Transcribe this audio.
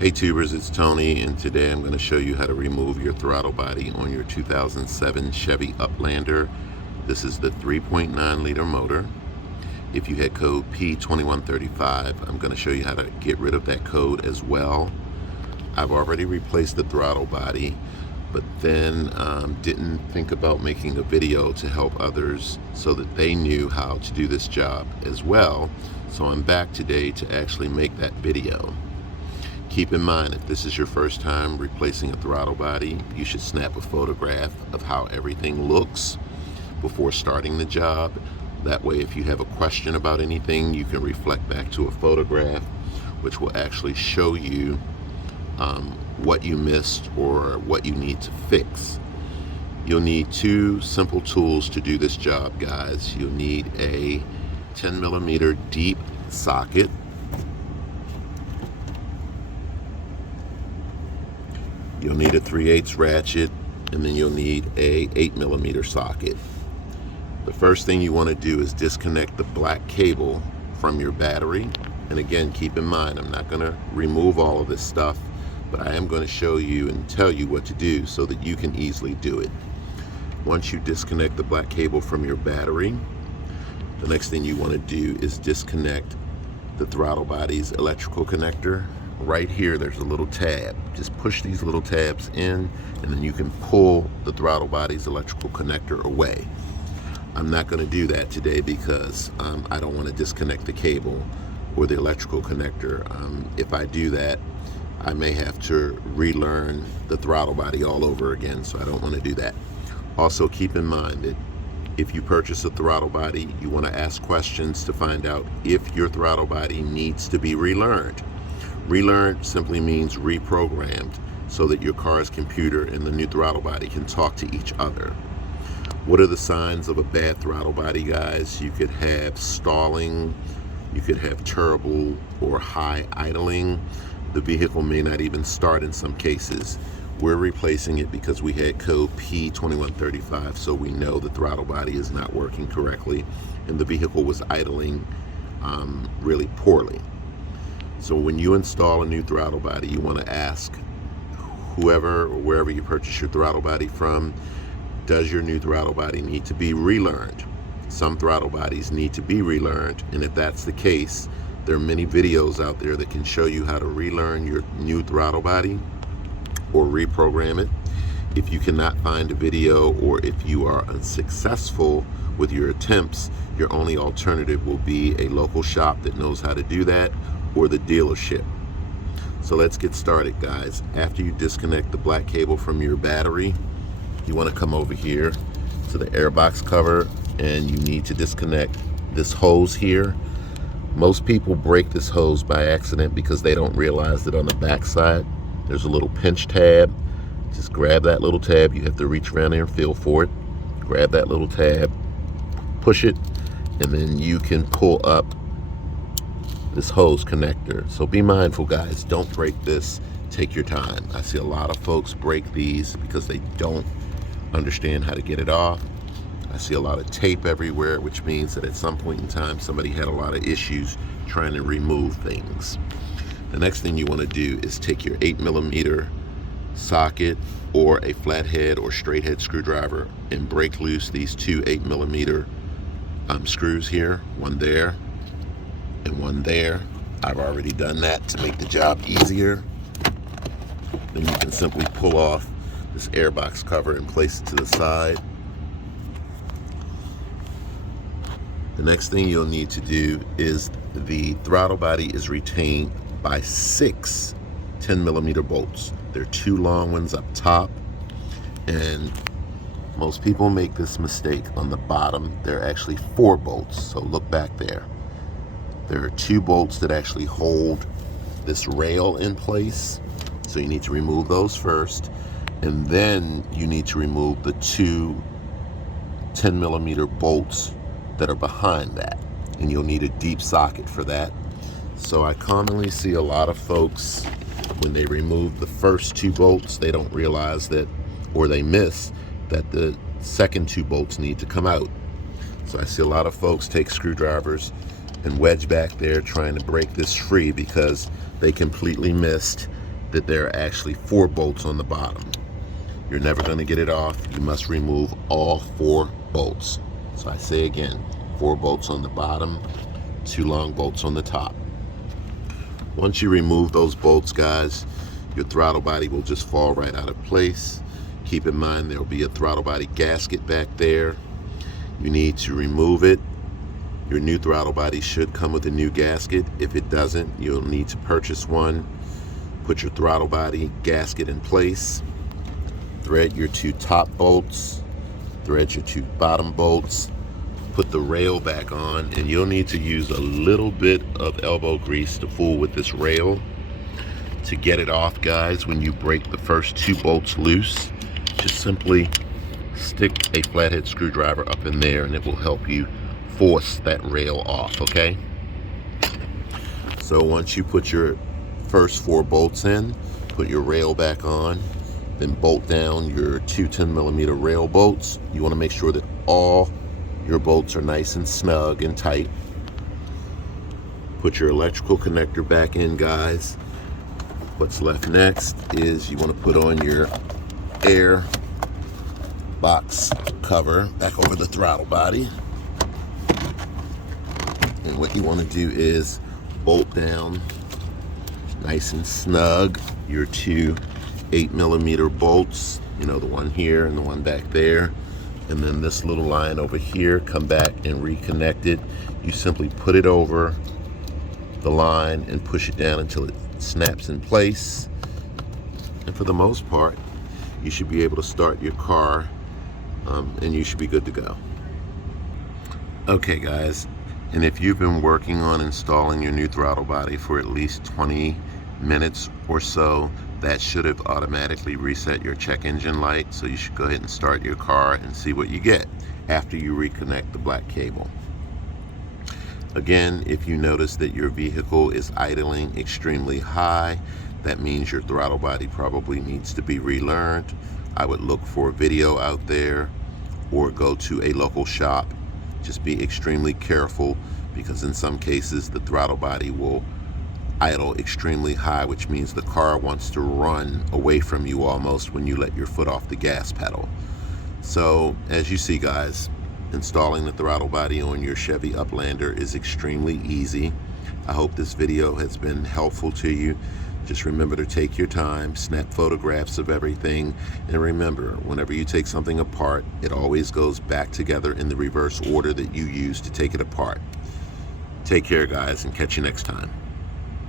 Hey tubers, it's Tony, and today I'm going to show you how to remove your throttle body on your 2007 Chevy Uplander. This is the 3.9 liter motor. If you had code P2135, I'm going to show you how to get rid of that code as well. I've already replaced the throttle body, but then didn't think about making a video to help others so that they knew how to do this job as well. So I'm back today to actually make that video. Keep in mind, if this is your first time replacing a throttle body, you should snap a photograph of how everything looks before starting the job. That way, if you have a question about anything, you can reflect back to a photograph, which will actually show you what you missed or what you need to fix. You'll need two simple tools to do this job, guys. You'll need a 10mm deep socket. You'll need a 3/8 ratchet, and then you'll need a 8mm socket. The first thing you want to do is disconnect the black cable from your battery. And again, keep in mind, I'm not going to remove all of this stuff, but I am going to show you and tell you what to do so that you can easily do it. Once you disconnect the black cable from your battery, the next thing you want to do is disconnect the throttle body's electrical connector. Right here, there's a little tab. Just push these little tabs in, and then you can pull the throttle body's electrical connector away. I'm not going to do that today because I don't want to disconnect the cable or the electrical connector. If I do that, I may have to relearn the throttle body all over again, so I don't want to do that. Also, keep in mind that if you purchase a throttle body, you want to ask questions to find out if your throttle body needs to be relearned. Relearned simply means reprogrammed so that your car's computer and the new throttle body can talk to each other. What are the signs of a bad throttle body, guys? You could have stalling, you could have terrible or high idling. The vehicle may not even start in some cases. We're replacing it because we had code P2135, so we know the throttle body is not working correctly and the vehicle was idling really poorly. So when you install a new throttle body, you want to ask whoever or wherever you purchase your throttle body from, does your new throttle body need to be relearned? Some throttle bodies need to be relearned, and if that's the case, there are many videos out there that can show you how to relearn your new throttle body or reprogram it. If you cannot find a video, or if you are unsuccessful with your attempts, your only alternative will be a local shop that knows how to do that, or the dealership. So let's get started, guys. After you disconnect the black cable from your battery, you want to come over here to the airbox cover, and you need to disconnect this hose here. Most people break this hose by accident because they don't realize that on the back side there's a little pinch tab. Just grab that little tab. You have to reach around there and feel for it. Grab that little tab, push it, and then you can pull up this hose connector. So be mindful, guys. Don't break this. Take your time. I see a lot of folks break these because they don't understand how to get it off. I see a lot of tape everywhere, which means that at some point in time somebody had a lot of issues trying to remove things. The next thing you want to do is take your 8mm socket or a flathead or straight head screwdriver and break loose these two 8mm screws here. One there and one there. I've already done that to make the job easier. Then you can simply pull off this airbox cover and place it to the side. The next thing you'll need to do is the throttle body is retained by 6 10mm bolts. There are 2 long ones up top, and most people make this mistake on the bottom. There are actually 4 bolts, so look back there. There are 2 bolts that actually hold this rail in place, so you need to remove those first, and then you need to remove the 2 10mm bolts that are behind that, and you'll need a deep socket for that. So I commonly see a lot of folks, when they remove the first 2 bolts, they don't realize that, or they miss that the second 2 bolts need to come out. So I see a lot of folks take screwdrivers and wedge back there trying to break this free because they completely missed that there are actually 4 bolts on the bottom. You're never going to get it off. You must remove all 4 bolts. So I say again, 4 bolts on the bottom, 2 long bolts on the top. Once you remove those bolts, guys, your throttle body will just fall right out of place. Keep in mind there will be a throttle body gasket back there. You need to remove it. Your new throttle body should come with a new gasket. If it doesn't, you'll need to purchase one. Put your throttle body gasket in place. Thread your 2 top bolts. Thread your 2 bottom bolts. Put the rail back on, and you'll need to use a little bit of elbow grease to fool with this rail. To get it off, guys, when you break the first 2 bolts loose, just simply stick a flathead screwdriver up in there and it will help you force that rail off, okay? So once you put your first 4 bolts in, put your rail back on, then bolt down your 2 10mm rail bolts. You want to make sure that all your bolts are nice and snug and tight. Put your electrical connector back in, guys. What's left next is you want to put on your air box cover back over the throttle body. And what you want to do is bolt down nice and snug your 2 8mm bolts, you know, the one here and the one back there. And then this little line over here, come back and reconnect it. You simply put it over the line and push it down until it snaps in place. And for the most part, you should be able to start your car and you should be good to go. Okay, guys, and if you've been working on installing your new throttle body for at least 20 minutes or so, that should have automatically reset your check engine light. So you should go ahead and start your car and see what you get after you reconnect the black cable. Again, if you notice that your vehicle is idling extremely high, that means your throttle body probably needs to be relearned. I would look for a video out there or go to a local shop. Just be extremely careful, because in some cases the throttle body will idle extremely high, which means the car wants to run away from you almost when you let your foot off the gas pedal. So as you see, guys, installing the throttle body on your Chevy Uplander is extremely easy. I hope this video has been helpful to you. Just remember to take your time, snap photographs of everything, and remember, whenever you take something apart, it always goes back together in the reverse order that you used to take it apart. Take care, guys, and catch you next time.